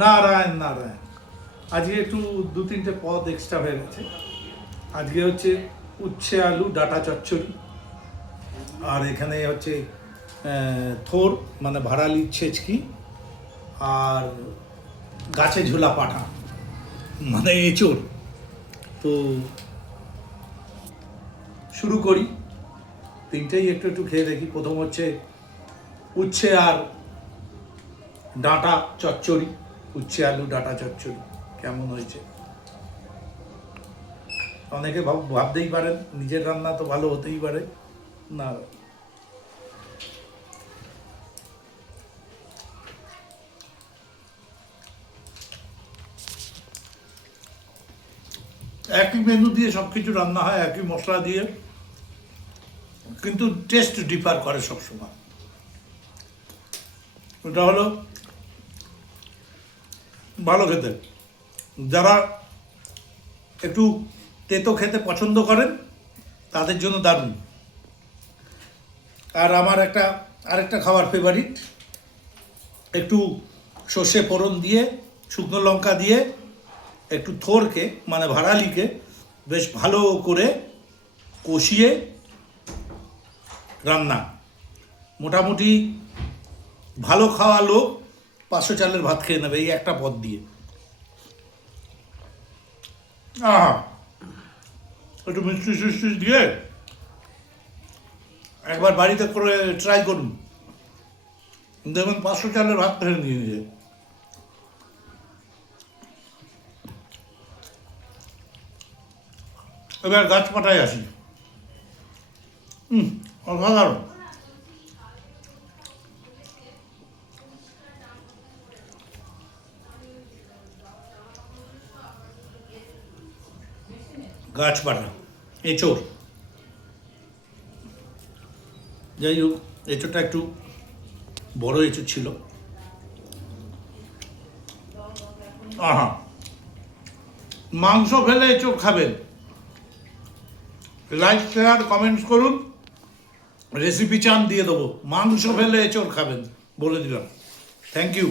নারায়ণ নারায়ণ। আজকে একটু দু তিনটে পদ এক্সট্রা হয়ে গেছে। আজকে হচ্ছে উচ্ছে আলু ডাটা চচ্চড়ি, আর এখানে হচ্ছে থোর মানে ভাড়ালি ছেচকি, আর গাছে ঝোলা পাঠা মানে এঁচড়। তো শুরু করি, তিনটেই একটু একটু খেয়ে দেখি। প্রথম হচ্ছে উচ্ছে আর ডাঁটা চচ্চড়ি, উচ্ছে আলু ডাঁটা চচ্চড়ি কেমন হয়েছে। অনেকে ভাবতেই পারেন নিজের রান্না তো ভালো হতেই পারে না। একই মেনু দিয়ে সব কিছু রান্না হয়, একই মশলা দিয়ে, কিন্তু টেস্ট ডিফার করে সবসময়। এটা হলো ভালো খেতে। যারা একটু তেতো খেতে পছন্দ করেন তাদের জন্য দারুণ। আর আমার আরেকটা খাবার ফেভারিট, একটু সর্ষে ফোড়ন দিয়ে, শুকনো লঙ্কা দিয়ে, একটু থোরকে মানে ভাড়ালিকে বেশ ভালো করে কষিয়ে রান্না। মোটামুটি ভালো খাওয়া লোক 500 চালের ভাত খেয়ে নেবে এই একটা পদ দিয়ে। আহা, একটু মিষ্টি সিষ্টি দিয়ে একবার বাড়িতে করে ট্রাই করুন, দেখবেন 500 চালের ভাত খেয়ে নিয়ে নিজে। এবার গাছপাটায় আসি। অসাধারণ। গাছপাটা এঁচড়, যাই হোক এঁচড়টা একটু বড় এঁচড় ছিল। আহা, মাংস ফেলে এঁচড় খাবেন? লাইক শেয়ার কমেন্টস করুন, রেসিপি চান দিয়ে দেবো। মাংস ফেলে এঁচড় খাবেন বলে দিলাম। Thank you.